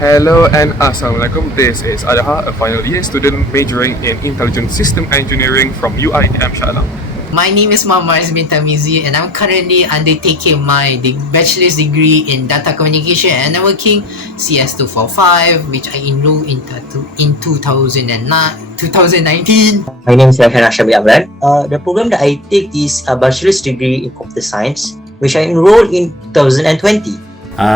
Hello and Assalamualaikum. This is Adaha, a final year student majoring in Intelligent System Engineering from UITM Shah Alam. My name is Muhammad bin Tamizi and I'm currently undertaking my bachelor's degree in data communication and networking CS245, which I enrolled in 2019. My name is Rehan Ashabi Amran. The program that I take is a bachelor's degree in computer science, which I enrolled in 2020.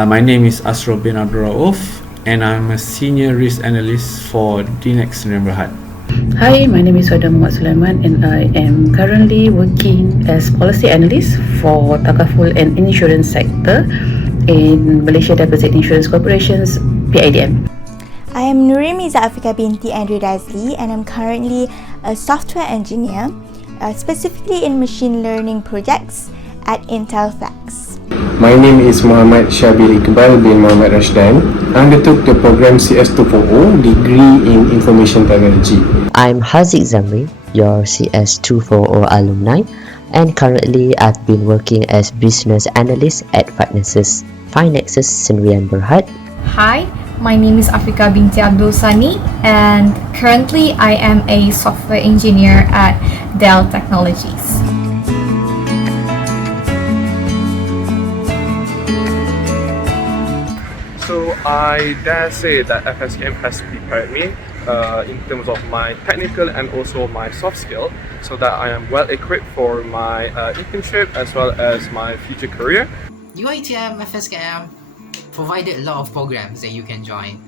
My name is Asro bin Abdul Rauf and I'm a senior risk analyst for DNEX Sdn Bhd. Hi, my name is Wada Muhammad Sulaiman and I am currently working as policy analyst for Takaful and Insurance sector in Malaysia Deposit Insurance Corporation's PIDM. I am Nurimiza Afika binti Andrew Dazli and I'm currently a software engineer, specifically in machine learning projects at Intel Flex. My name is Muhammad Shabir Iqbal bin Muhammad Rashdan. I undertook the program CS240 degree in Information Technology. I'm Haziq Zamri, your CS240 alumni, and currently I've been working as business analyst at Finexus Sdn Bhd. Hi, my name is Afika binti Abdul Sani and currently I am a software engineer at Dell Technologies. So I dare say that FSKM has prepared me in terms of my technical and also my soft skill, so that I am well equipped for my internship as well as my future career. UITM FSKM provided a lot of programs that you can join.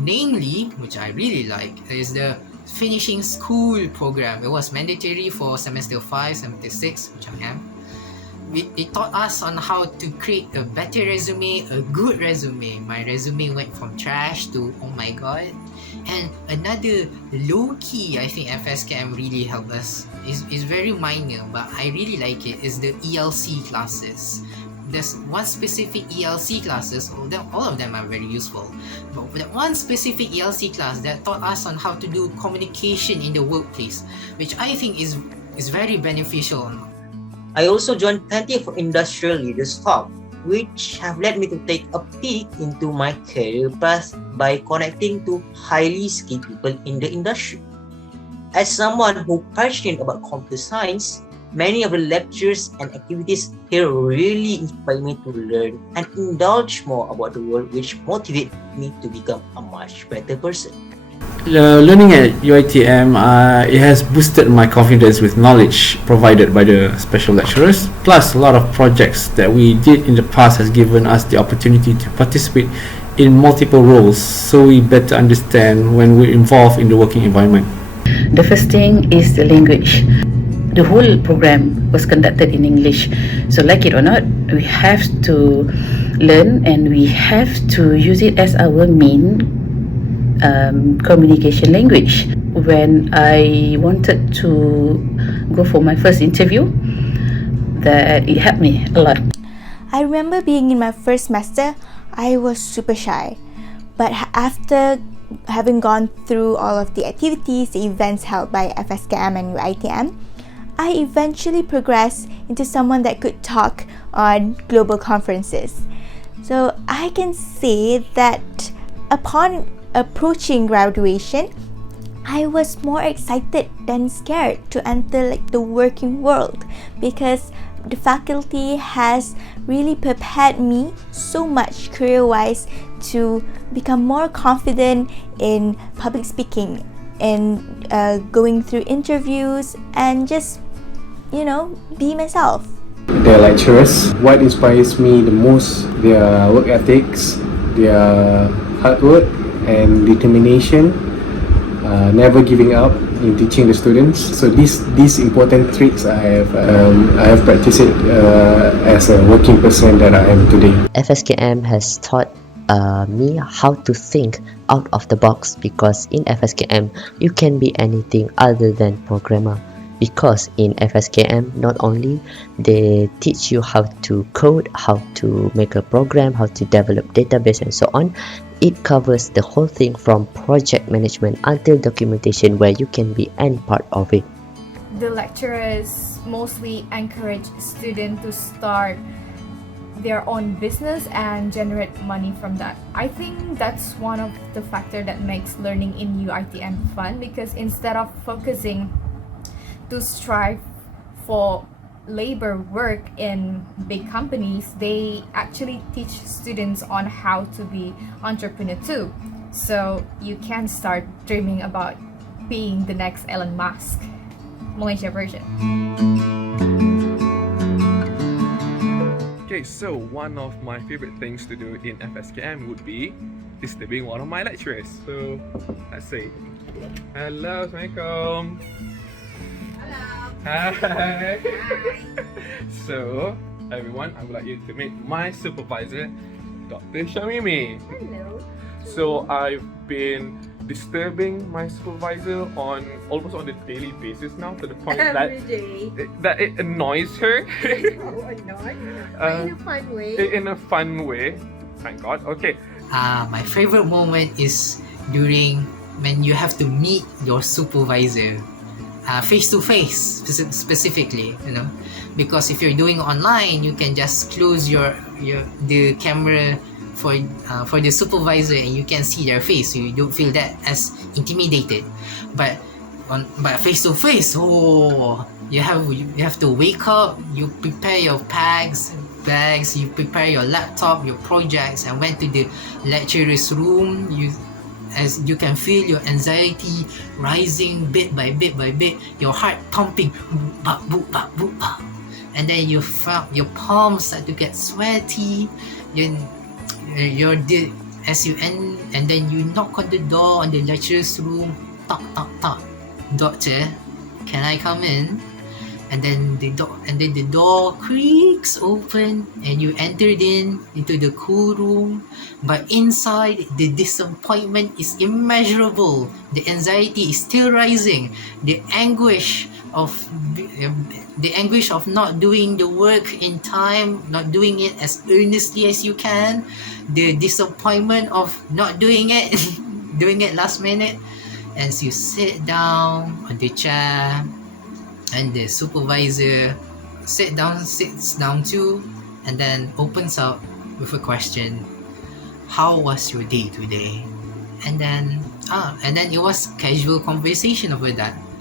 Namely, which I really like, is the finishing school program. It was mandatory for semester 5, semester 6, which I am. It taught us on how to create a better resume, a good resume. My resume went from trash to oh my god. And another low-key, I think FSKM really helped us, is very minor, but I really like it, is the ELC classes. There's one specific ELC classes, all of them are very useful, but that one specific ELC class that taught us on how to do communication in the workplace, which I think is very beneficial. I also joined plenty of industrial leaders talk, which have led me to take a peek into my career path by connecting to highly skilled people in the industry. As someone who passionate about computer science, many of the lectures and activities here really inspire me to learn and indulge more about the world, which motivate me to become a much better person. Learning at UITM, it has boosted my confidence with knowledge provided by the special lecturers. Plus, a lot of projects that we did in the past has given us the opportunity to participate in multiple roles, so we better understand when we're involved in the working environment. The first thing is the language. The whole program was conducted in English, so like it or not, we have to learn and we have to use it as our main communication language. When I wanted to go for my first interview, that it helped me a lot. I remember being in my first semester, I was super shy. But after having gone through all of the activities, the events held by FSKM and UITM, I eventually progressed into someone that could talk on global conferences. So I can say that upon approaching graduation, I was more excited than scared to enter the working world, because the faculty has really prepared me so much career-wise to become more confident in public speaking and going through interviews and just, be myself. The lecturers, what inspires me the most, their work ethics, their hard work and determination, never giving up in teaching the students. So these important traits I have practiced it as a working person that I am today. FSKM has taught me how to think out of the box, because in FSKM you can be anything other than programmer. Because in FSKM, not only they teach you how to code, how to make a program, how to develop database and so on, it covers the whole thing from project management until documentation, where you can be any part of it. The lecturers mostly encourage students to start their own business and generate money from that. I think that's one of the factors that makes learning in UITM fun, because instead of focusing to strive for labor work in big companies, they actually teach students on how to be entrepreneur too. So you can start dreaming about being the next Elon Musk, Malaysia version. Okay, so one of my favorite things to do in FSKM would be disturbing one of my lecturers. So let's say, hello, Assalamualaikum. Hi. So, everyone, I would like you to meet my supervisor, Dr. Shamimi. Hello. So, I've been disturbing my supervisor almost on a daily basis now, to the point Every day. that it annoys her. Oh, annoying. But in a fun way. In a fun way. Thank God. Okay. My favorite moment is during when you have to meet your supervisor face to face, specifically, because if you're doing online, you can just close the camera for the supervisor and you can see their face, so you don't feel that as intimidated. But face to face, you have to wake up, you prepare your bags, you prepare your laptop, your projects, and went to the lecturer's room. As you can feel your anxiety rising bit by bit, your heart pumping, boop, boop, boop, boop, boop. And then your palms start to get sweaty. And then you knock on the door on the lecturer's room. Knock, knock, knock. Doctor, can I come in? And then the door creaks open and you entered into the cool room. But inside, the disappointment is immeasurable. The anxiety is still rising. The anguish of not doing the work in time, not doing it as earnestly as you can. The disappointment of not doing it, doing it last minute. As you sit down on the chair, and the supervisor sits down too, and then opens up with a question: how was your day today? And then it was casual conversation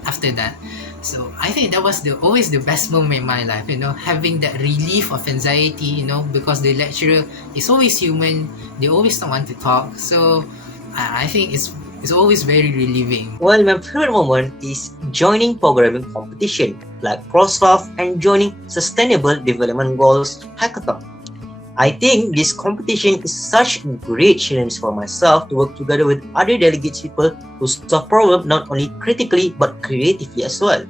after that. So I think that was always the best moment in my life, having that relief of anxiety, because the lecturer is always human, they always don't want to talk. So I think it's always very relieving. Well, my favorite moment is joining programming competition like CrossCraft and joining Sustainable Development Goals Hackathon. I think this competition is such a great challenge for myself to work together with other delegates people who solve problems not only critically but creatively as well.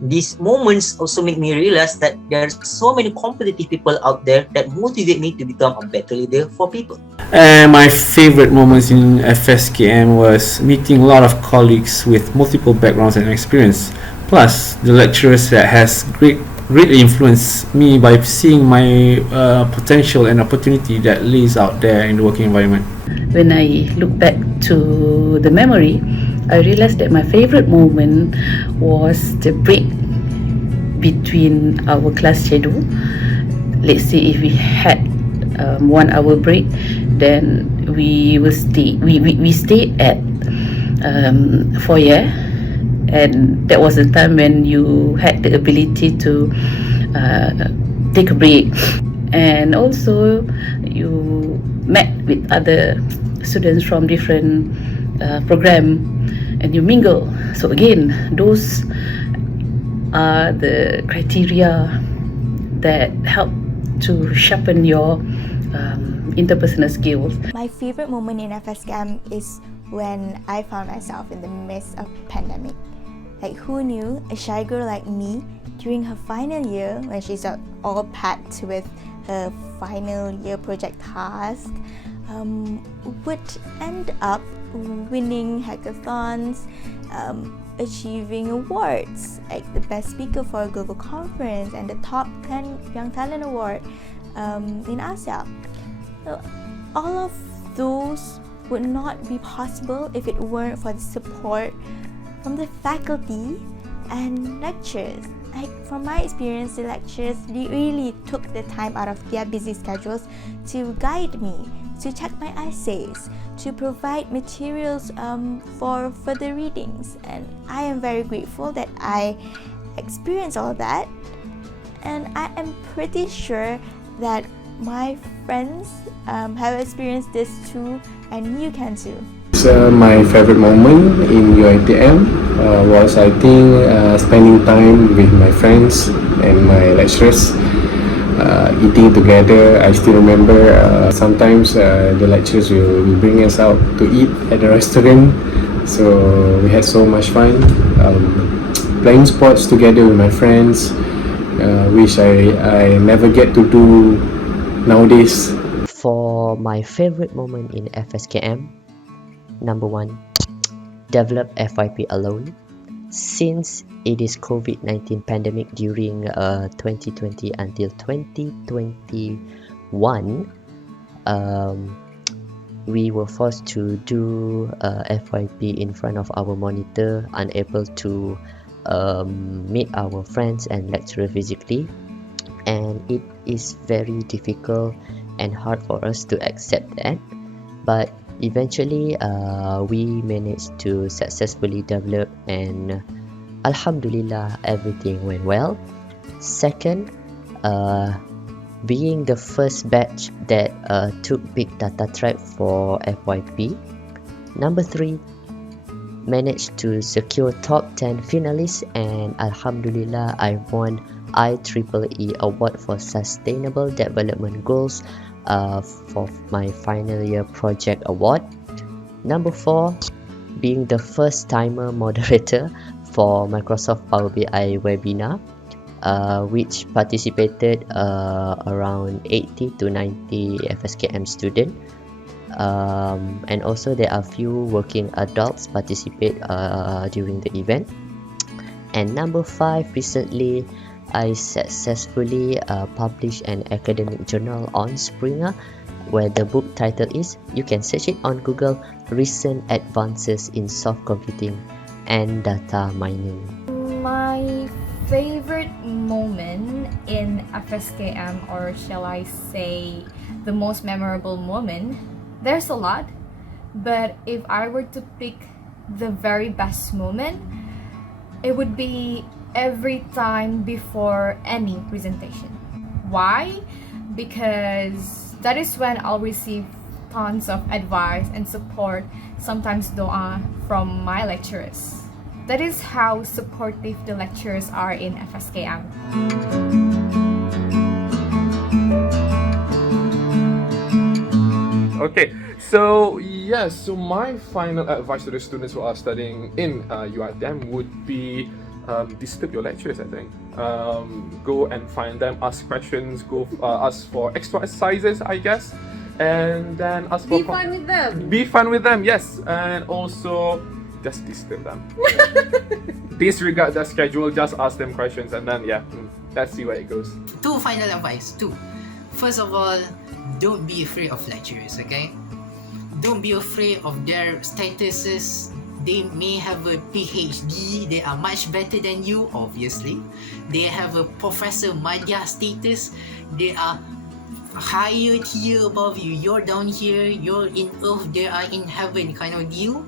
These moments also make me realize that there are so many competitive people out there that motivate me to become a better leader for people. And my favorite moments in FSKM was meeting a lot of colleagues with multiple backgrounds and experience. Plus, the lecturers that has greatly influenced me by seeing my potential and opportunity that lays out there in the working environment. When I look back to the memory, I realized that my favorite moment was the break between our class schedule. Let's say if we had 1 hour break, then we will stay. We stayed at foyer, and that was the time when you had the ability to take a break, and also you met with other students from different program, and you mingle. So again, those are the criteria that help to sharpen your interpersonal skills. My favorite moment in FSKM is when I found myself in the midst of pandemic. Like, who knew a shy girl like me during her final year, when she's all packed with her final year project task, would end up winning hackathons, achieving awards like the best speaker for a global conference and the top 10 Young Talent Award in Asia. So all of those would not be possible if it weren't for the support from the faculty and lecturers. Like from my experience, the lecturers really took the time out of their busy schedules to guide me, to check my essays, to provide materials for further readings, and I am very grateful that I experienced all that, and I am pretty sure that my friends have experienced this too, and you can too. My favorite moment in UiTM was, I think, spending time with my friends and my lecturers, eating together. I still remember sometimes the lecturers will bring us out to eat at the restaurant, so we had so much fun. Playing sports together with my friends, which I never get to do nowadays. For my favorite moment in FSKM, number 1, develop FYP alone. Since it is COVID-19 pandemic during 2020 until 2021, we were forced to do FYP in front of our monitor, unable to meet our friends and lecturer physically, and it is very difficult and hard for us to accept that, but eventually we managed to successfully develop, and alhamdulillah everything went well. Second, being the first batch that took big data track for FYP. Number 3, managed to secure top 10 finalists, and alhamdulillah I won IEEE award for sustainable development goals for my final year project award. Number 4, being the first timer moderator for Microsoft Power BI webinar, which participated around 80 to 90 FSKM students, and also there are few working adults participate during the event. And number 5, recently I successfully published an academic journal on Springer, where the book title is, you can search it on Google, Recent Advances in Soft Computing and Data Mining. My favorite moment in FSKM, or shall I say the most memorable moment, there's a lot, but if I were to pick the very best moment, it would be every time before any presentation. Why? Because that is when I'll receive tons of advice and support, sometimes dua, from my lecturers. That is how supportive the lecturers are in FSKM. Okay, so yes, so my final advice to the students who are studying in UiTM would be disturb your lecturers, I think. Go and find them, ask questions, go ask for extra exercises, I guess, and then ask for... Be fun with them. Be fun with them, yes, and also just disturb them. Disregard their schedule, just ask them questions, and then let's see where it goes. 2 final advice. 2. First of all, don't be afraid of lecturers, okay? Don't be afraid of their statuses. They may have a PhD, they are much better than you, obviously. They have a Professor Madya status, they are higher tier above you. You're down here, you're in earth, they are in heaven kind of deal.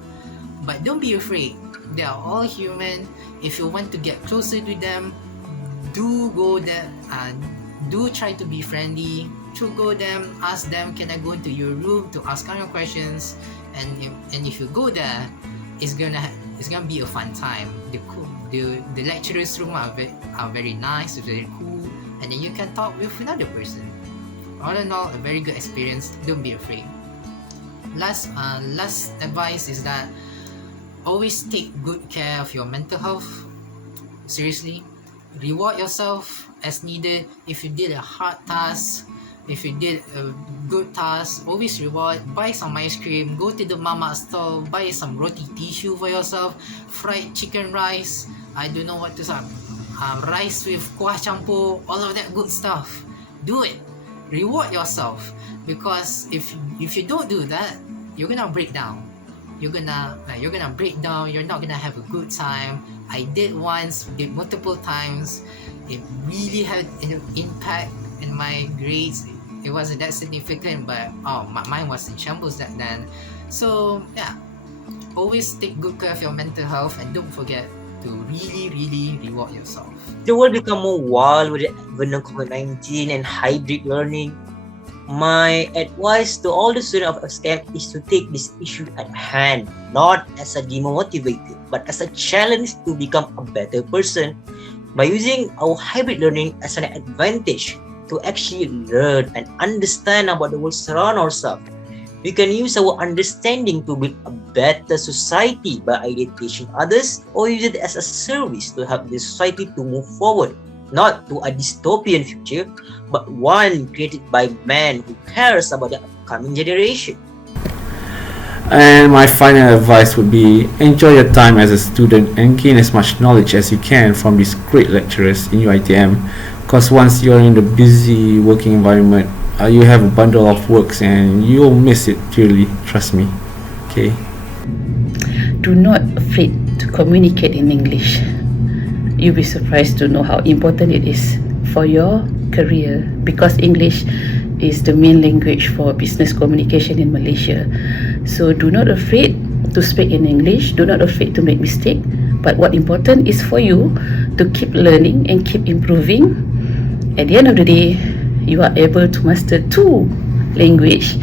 But don't be afraid, they are all human. If you want to get closer to them, do go there, do try to be friendly. To go them, ask them, can I go into your room to ask kind of questions, and if you go there, it's gonna be a fun time. The lecturers' room are very nice, very cool, and then you can talk with another person. All in all, a very good experience. Don't be afraid. Last advice is that always take good care of your mental health. Seriously, reward yourself as needed. If you did a hard task, if you did a good task, always reward. Buy some ice cream, go to the mama store, buy some roti tissue for yourself, fried chicken rice, I don't know what to say, rice with kuah campur, all of that good stuff. Do it. Reward yourself, because if you don't do that, you're gonna break down. you're gonna break down. You're not gonna have a good time. I did once, did multiple times. It really had an impact in my grades. It wasn't that significant, but mine was in shambles that then. So yeah, always take good care of your mental health, and don't forget to really reward yourself. The world become more wild with the advent of COVID-19 and hybrid learning. My advice to all the students of FSKM is to take this issue at hand, not as a demotivator, but as a challenge to become a better person by using our hybrid learning as an advantage to actually learn and understand about the world surround ourselves. We can use our understanding to build a better society by either teaching others or use it as a service to help the society to move forward, not to a dystopian future, but one created by man who cares about the upcoming generation. And my final advice would be enjoy your time as a student and gain as much knowledge as you can from these great lecturers in UiTM, because once you're in the busy working environment, you have a bundle of works and you'll miss it dearly, trust me. Okay. Do not afraid to communicate in English. You'll be surprised to know how important it is for your career, because English is the main language for business communication in Malaysia. So do not afraid to speak in English, do not afraid to make mistake, but what important is for you to keep learning and keep improving. At the end of the day, you are able to master two language,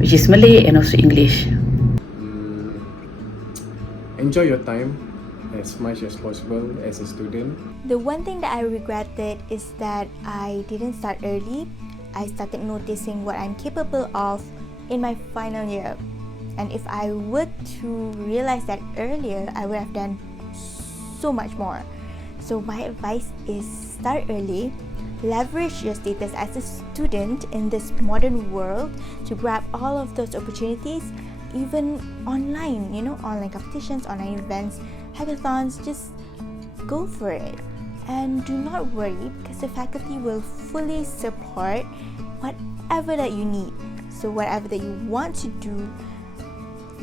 which is Malay and also English. Enjoy your time as much as possible as a student. The one thing that I regretted is that I didn't start early. I started noticing what I'm capable of in my final year. And if I were to realize that earlier, I would have done so much more. So my advice is start early, leverage your status as a student in this modern world to grab all of those opportunities, even online, online competitions, online events, hackathons. Just go for it. And do not worry, because the faculty will fully support whatever that you need. So whatever that you want to do,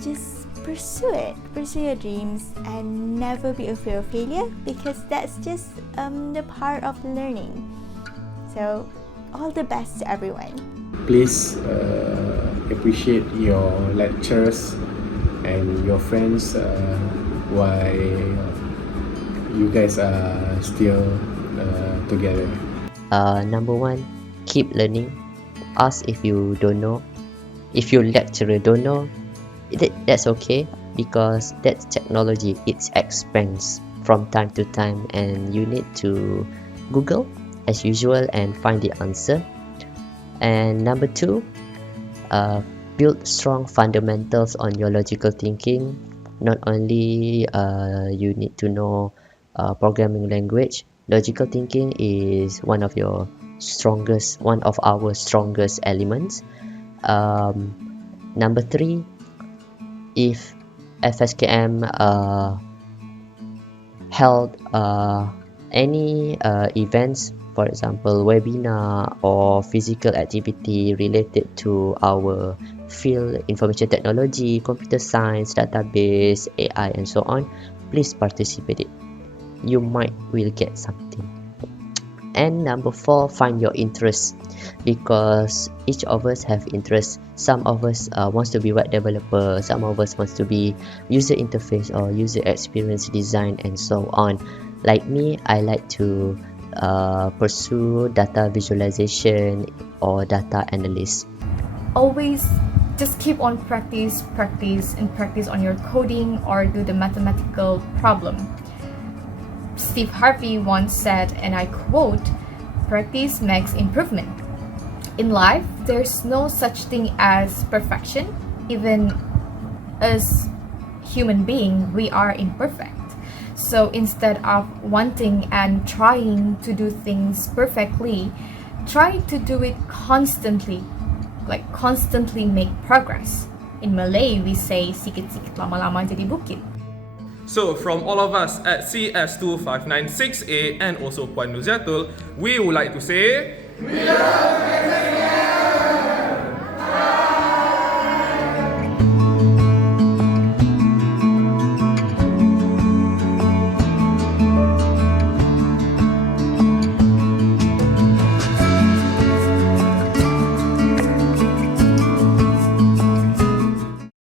just pursue it. Pursue your dreams and never be afraid of failure, because that's just the part of learning. So all the best to everyone. Please appreciate your lecturers and your friends while you guys are still together. Number one, keep learning. Ask if you don't know. If your lecturer don't know, that's okay, because that's technology. It expands from time to time, and you need to Google as usual and find the answer. And number two, build strong fundamentals on your logical thinking. Not only you need to know programming language, logical thinking is one of our strongest elements. Number three, if FSKM held any events, for example webinar or physical activity related to our field, information technology, computer science, database, AI and so on, please participate it. You will get something. And number four, find your interest, because each of us have interests. Some of us wants to be web developer, some of us wants to be user interface or user experience design and so on. Like me, I like to pursue data visualization or data analyst. Always just keep on practice on your coding or do the mathematical problem. Steve Harvey once said, and I quote, "Practice makes improvement." In life, there's no such thing as perfection. Even as human being, we are imperfect. So instead of wanting and trying to do things perfectly, try to do it constantly. Like constantly make progress. In Malay, we say sikit-sikit lama-lama jadi bukit. So from all of us at CS2596A and also Puan Nuziatul, we would like to say, we love